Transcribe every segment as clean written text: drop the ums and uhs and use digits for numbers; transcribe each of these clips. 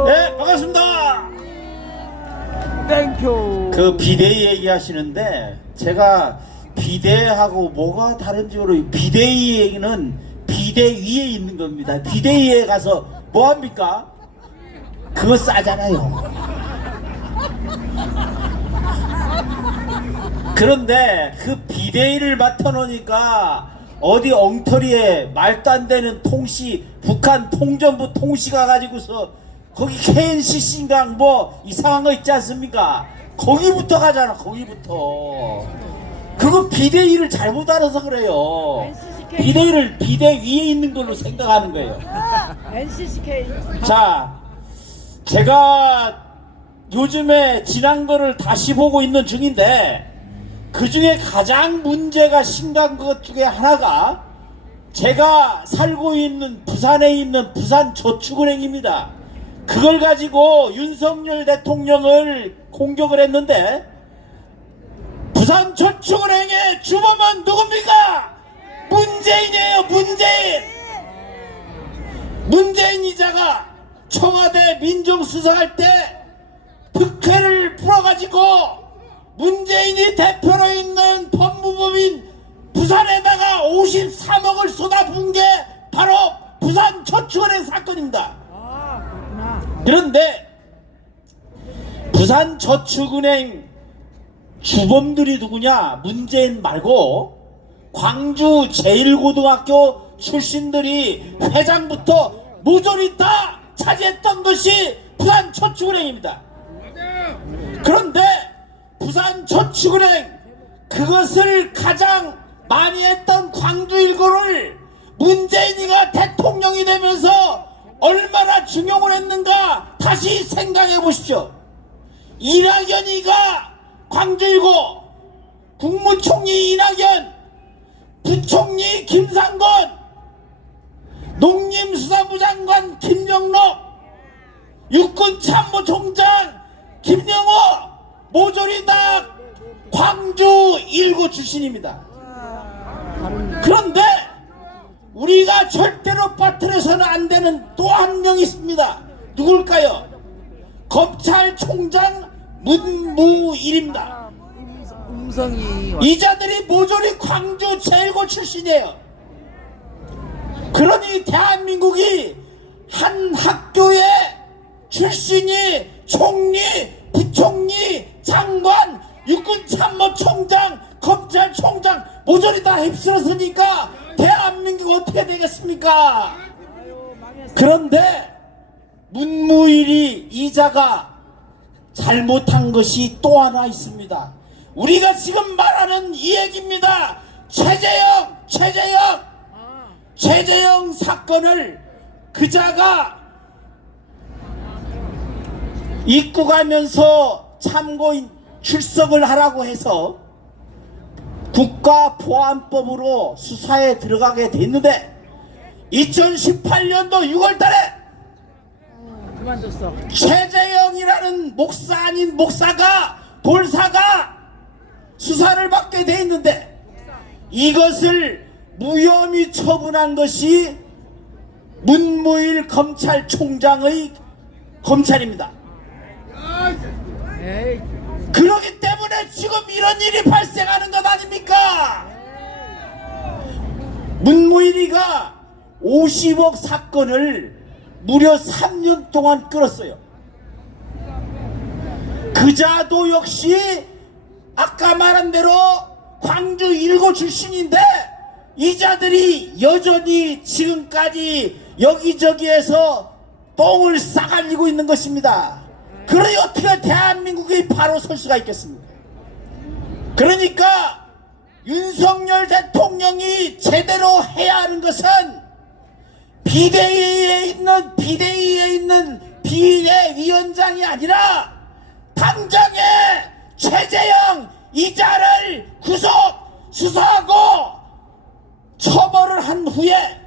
네, 반갑습니다. 땡큐. 그 비대위 얘기하시는데 제가 비대하고 뭐가 다른지 모르고 비대위 얘기는 비대 위에 있는 겁니다. 비대위에 가서 뭐 합니까? 그거 싸잖아요. 그런데 그 비대위를 맡아놓으니까 어디 엉터리에 말도 안 되는 통시, 북한 통전부 통시가 가지고서 거기 KNCC인가 뭐 이상한 거 있지 않습니까? 거기부터 가잖아. 거기부터. 그거 비대위를 잘못 알아서 그래요. 비대위를 비대 위에 있는 걸로 생각하는 거예요. NCCK. 자, 제가 요즘에 지난 거를 다시 보고 있는 중인데 그 중에 가장 문제가 심각한 것 중에 하나가 제가 살고 있는 부산에 있는 부산저축은행입니다. 그걸 가지고 윤석열 대통령을 공격을 했는데 부산저축은행의 주범은 누굽니까? 문재인이에요. 문재인 이자가 청와대 민정수석할 때 특혜를 풀어가지고 문재인이 대표로 있는 법무법인 부산에다가 53억을 쏟아부은 게 바로 부산저축은행 사건입니다. 그런데 부산저축은행 주범들이 누구냐? 문재인 말고 광주 제1고등학교 출신들이 회장부터 모조리 다 차지했던 것이 부산저축은행입니다. 그런데 부산저축은행 그것을 가장 많이 했던 광주 1고를 문재인이가 대통령이 되면서 얼마나 중용을 했는가 다시 생각해 보십시오. 이낙연이가 광주 1고, 국무총리 이낙연, 부총리 김상곤, 농림수산부 장관 김영록, 육군참모총장 김영호 모조리 다 광주 1고 출신입니다. 그런데 우리가 절대로 빠뜨려서는 안 되는 또 한 명 있습니다. 누굴까요? 검찰총장 문무일입니다. 음성이 이자들이 모조리 광주 제1고 출신이에요. 그러니 대한민국이 한 학교의 출신이 총리, 부총리, 장관, 육군참모총장, 검찰총장 모조리 다 휩쓸었으니까 대한민국 어떻게 되겠습니까? 그런데 문무일이 이자가 잘못한 것이 또 하나 있습니다. 우리가 지금 말하는 이 얘기입니다. 최재형 사건을 그자가 입국하면서 참고인 출석을 하라고 해서 국가보안법으로 수사에 들어가게 됐는데 2018년도 6월달에 그만뒀어. 최재형이라는 목사 아닌 목사가 돌사가 수사를 받게 돼 있는데 이것을 무혐의 처분한 것이 문무일 검찰총장의 검찰입니다. 에이. 그렇기 때문에 지금 이런 일이 발생하는 것 아닙니까? 문무일이가 50억 사건을 무려 3년 동안 끌었어요. 그자도 역시 아까 말한 대로 광주 1고 출신인데 이자들이 여전히 지금까지 여기저기에서 똥을 싸가지고 있는 것입니다. 그러니 어떻게 대한민국이 바로 설 수가 있겠습니까? 그러니까 윤석열 대통령이 제대로 해야 하는 것은 비대위에 있는 비대위원장이 아니라 당장에 최재형 이자를 구속 수사하고 처벌을 한 후에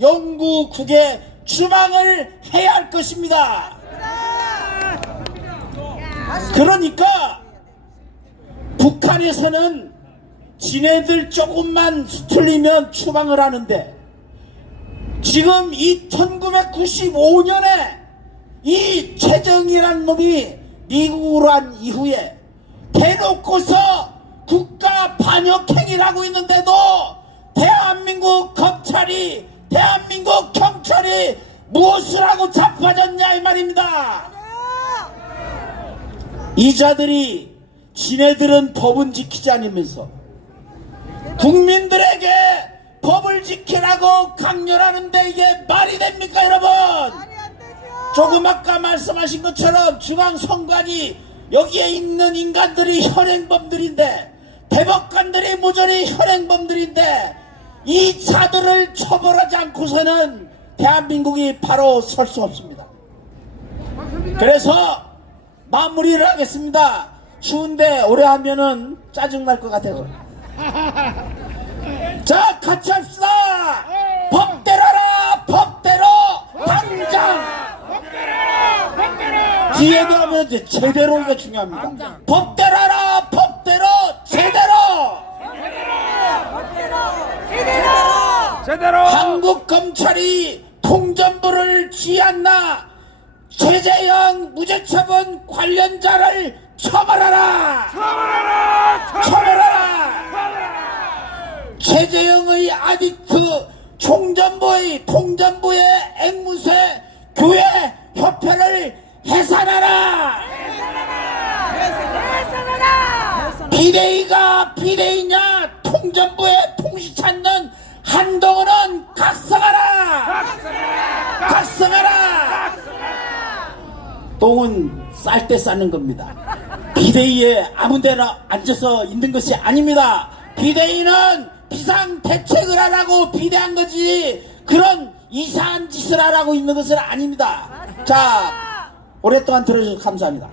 영구국에 추방을 해야 할 것입니다. 그러니까 북한에서는 지네들 조금만 틀리면 추방을 하는데 지금 이 1995년에 이 최정이라는 놈이 미국으로 한 이후에 대놓고서 국가 반역행위라고 있는데도 대한민국 검찰이 대한민국 경찰이 무엇을 하고 자빠졌냐 이 말입니다. 이 자들이 지네들은 법은 지키지 않으면서 국민들에게 법을 지키라고 강요하는데 이게 말이 됩니까 여러분? 조금 아까 말씀하신 것처럼 중앙선관위 여기에 있는 인간들이 현행범들인데 대법관들이 모조리 현행범들인데 이 자들을 처벌하지 않고서는 대한민국이 바로 설 수 없습니다. 그래서 마무리를 하겠습니다. 추운데 오래 하면은 짜증날 것 같아서. 자, 같이 합시다. 법대로 하라. 법대로 당장. 뒤에도 하면 이제 제대로가 중요합니다. 법대로 하라. 법대로 제대로. 한국 검찰이 통전부를 지휘한나 최재형 무죄처분 관련자를 처벌하라. 처벌하라. 최재형의 아디트 통전부의 앵무새 교회 협회를 해산하라. 비대위가 비대위냐 통전부의 통시 찾는 한동훈은 각성하라. 각성하라. 똥은 쌀 때 싸는 겁니다. 비대위에 아무데나 앉아서 있는 것이 아닙니다. 비대위는 비상대책을 하라고 비대한 거지 그런 이상한 짓을 하라고 있는 것은 아닙니다. 자, 오랫동안 들어주셔서 감사합니다.